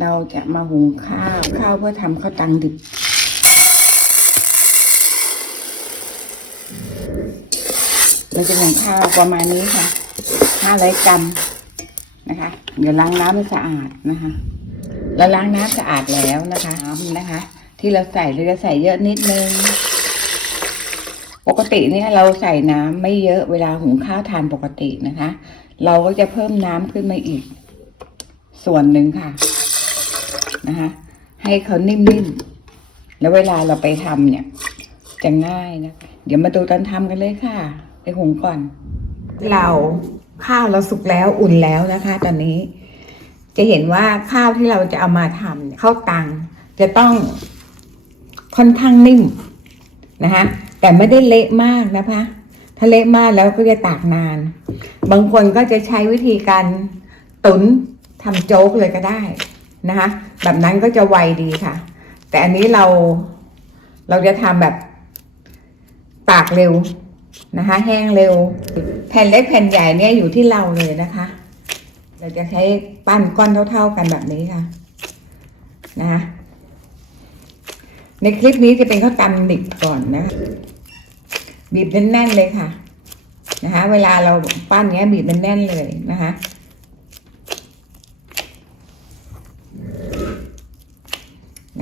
เราจะมาหุงข้าว ข้าวเพื่อทำข้าวตังดิบเราจะหุงข้าวประมาณนี้ค่ะห้าร้อยกรัมนะคะ เดี๋ยวล้างน้ำให้สะอาดนะคะ เราล้างน้ำสะอาดแล้วนะคะน้ำนะคะ ที่เราใส่เราจะใส่เยอะนิดนึง ปกติเนี่ยเราใส่น้ำไม่เยอะเวลาหุงข้าวทานปกตินะคะ เราก็จะเพิ่มน้ำขึ้นมาอีก ส่วนหนึ่งค่ะ นะคะให้เขานิ่มๆ แล้วเวลาเราไปทำเนี่ย จะง่ายนะ เดี๋ยวมาดูตอนทำกันเลยค่ะ ไปหุงก่อน เราข้าวเราสุกแล้วอุ่นแล้วนะคะ ตอนนี้ จะเห็นว่าข้าวที่เราจะเอามาทำเข้าวตังจะต้องค่อนข้างนิ่มนะคะแต่ไม่ได้เละมากนะคะ ถ้าเละมากแล้วก็จะตากนาน บางคนก็จะใช้วิธีการตุนทำโจ๊กเลยก็ได้ นะคะแบบนั้นก็จะไวดีค่ะ แต่อันนี้เราเราจะทำแบบตากเร็วนะคะ แห้งเร็ว แผ่นเล็กแผ่นใหญ่เนี่ยอยู่ที่เราเลยนะคะ เราจะใช้ปั้นก้อนเท่า ๆกันแบบนี้ค่ะนะคะในคลิปนี้จะเป็นข้าวตำดิบก่อนนะคะบีบแน่นๆเลยค่ะนะคะ เวลาเราปั้นเนี้ยบีบแน่นๆเลยนะคะ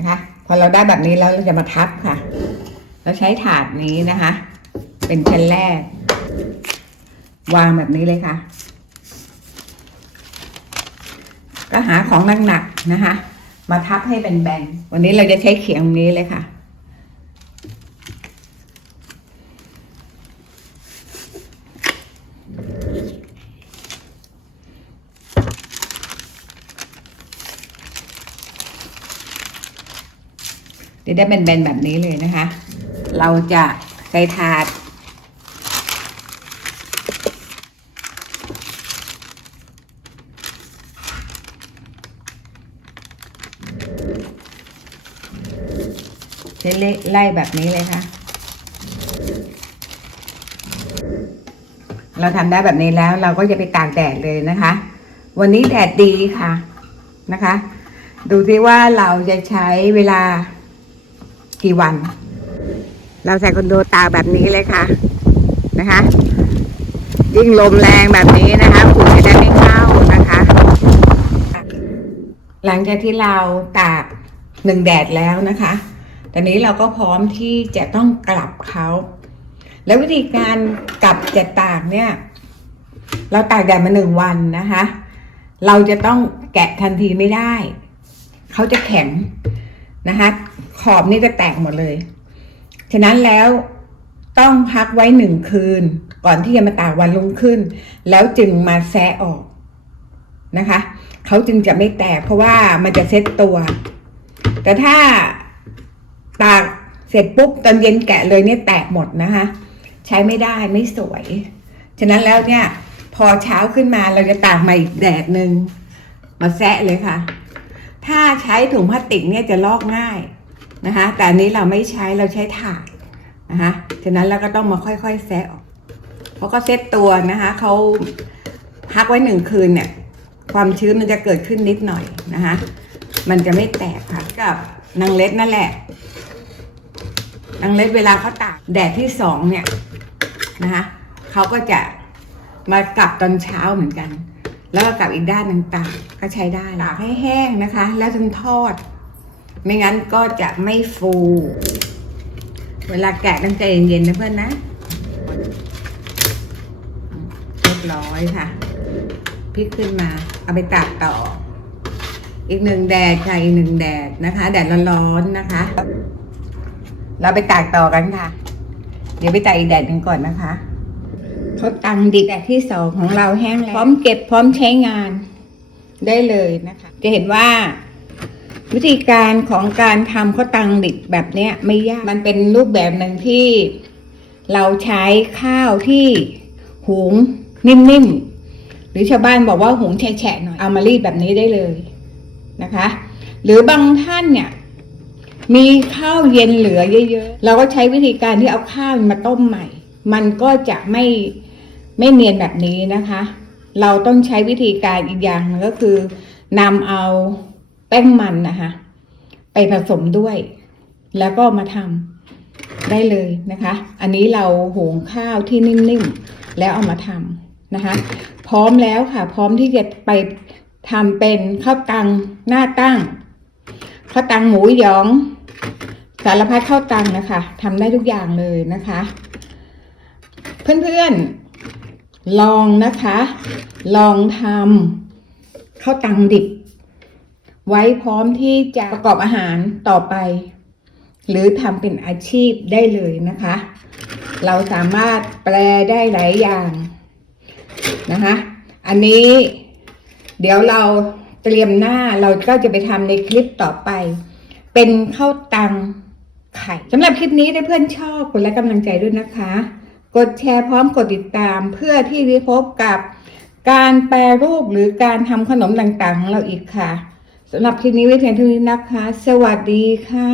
นะคะ พอเราได้แบบนี้แล้วเราจะมาทับค่ะ เราใช้ถาดนี้นะคะ เป็นชั้นแรก วางแบบนี้เลยค่ะ ก็หาของหนักๆนะคะ มาทับให้แบนๆวันนี้เราจะใช้เขียงนี้เลยค่ะ จะได้เป็นแบนๆแบบนี้เลยนะคะ เราจะใส่ถาด ใช้เละไล่แบบนี้เลยค่ะ เราทำได้แบบนี้แล้วเราก็จะไปตากแดดเลยนะคะ วันนี้แดดดีค่ะนะคะ ดูที่ว่าเราจะใช้เวลา กี่วัน เราใส่คอนโดตากแบบนี้เลยค่ะ นะคะ ยิ่งลมแรงแบบนี้นะคะฝุ่นจะได้ไม่เข้านะคะ หลังจากที่เราตากหนึ่งแดดแล้วนะคะตอนนี้เราก็พร้อมที่จะต้องกลับเขาแล้ววิธีการกลับจะตากเนี่ย เราตากแดดมาหนึ่งวันนะคะ เราจะต้องแกะทันทีไม่ได้ เขาจะแข็งนะคะ ขอบนี่จะแตกหมดเลย ฉะนั้นแล้วต้องพักไว้หนึ่งคืน ก่อนที่จะมาตากวันรุ่งขึ้น แล้วจึงมาแซะออกนะคะเขาจึงจะไม่แตกเพราะว่ามันจะเซ็ตตัว แต่ถ้าตากเสร็จปุ๊บตอนเย็นแกะเลยเนี่ยแตกหมดนะคะ ใช้ไม่ได้ไม่สวย ฉะนั้นแล้วเนี่ย พอเช้าขึ้นมาเราจะตากมาอีกแดดหนึ่งมาแซะเลยค่ะ ถ้าใช้ถุงพลาสติกเนี่ยจะลอกง่าย นะคะแต่อันนี้เราไม่ใช้เราใช้ถาดนะคะฉะนั้นเราก็ต้องมาค่อยๆแซะออกเพราะก็เซ็ตตัวนะคะเขาพักไว้หนึ่งคืนเนี่ย ความชื้นมันจะเกิดขึ้นนิดหน่อยนะคะมันจะไม่แตกค่ะกับนางเล็ดนั่นแหละนางเล็ดเวลาเขาตากแดดที่สองเนี่ยนะคะเขาก็จะมากลับตอนเช้าเหมือนกัน แล้วก็กลับอีกด้านหนึ่งตากก็ใช้ได้ตากให้แห้งนะคะ แล้วถึงทอด ไม่งั้นก็จะไม่ฟู เวลาแกะต้องใจเย็นๆนะเพื่อนนะเรียบร้อยค่ะพลิกขึ้นมา เอาไปตากต่อ อีกหนึ่งแดดค่ะอีกหนึ่งแดดนะคะ แดดร้อนๆนะคะ เราไปตากต่อกันค่ะ เดี๋ยวไปตากอีกแดดหนึ่งก่อนนะคะเขาตังดิแดดที่สองของเราแห้งแล้วพร้อมเก็บพร้อมใช้งานได้เลยนะคะ จะเห็นว่า วิธีการของการทำข้าวตังดิบแบบเนี้ยไม่ยาก มันเป็นรูปแบบหนึ่งที่เราใช้ข้าวที่หุงนิ่มๆ หรือชาวบ้านบอกว่าหุงแฉะๆหน่อย เอามารีดแบบนี้ได้เลยนะคะ หรือบางท่านเนี่ย มีข้าวเย็นเหลือเยอะๆ เราก็ใช้วิธีการที่เอาข้าวมาต้มใหม่ มันก็จะไม่ไม่เนียนแบบนี้นะคะ เราต้องใช้วิธีการอีกอย่างหนึ่งก็คือนำเอา แป้งมันนะคะ ไปผสมด้วย แล้วก็มาทำได้เลยนะคะ อันนี้เราหุงข้าวที่นิ่มๆ แล้วเอามาทำนะคะ พร้อมแล้วค่ะ พร้อมที่จะไปทำเป็นข้าวตังหน้าตั้งข้าวตังหมูหยอง สารพัดข้าวตังนะคะทำได้ทุกอย่างเลยนะคะ เพื่อนๆลองนะคะ ลองทำข้าวตังดิบ ไว้พร้อมที่จะประกอบอาหารต่อไป หรือทำเป็นอาชีพได้เลยนะคะ เราสามารถแปลได้หลายอย่างนะคะ อันนี้เดี๋ยวเราเตรียมหน้าเราก็จะไปทำในคลิปต่อไป เป็นข้าวตังไข่สำหรับคลิปนี้ถ้าเพื่อนชอบกดไลค์กำลังใจด้วยนะคะ กดแชร์พร้อมกดติดตามเพื่อที่จะพบกับการแปรรูปหรือการทำขนมต่างๆของเราอีกค่ะ สำหรับคลิปนี้ไว้เพียงเท่านี้นะคะ สวัสดีค่ะ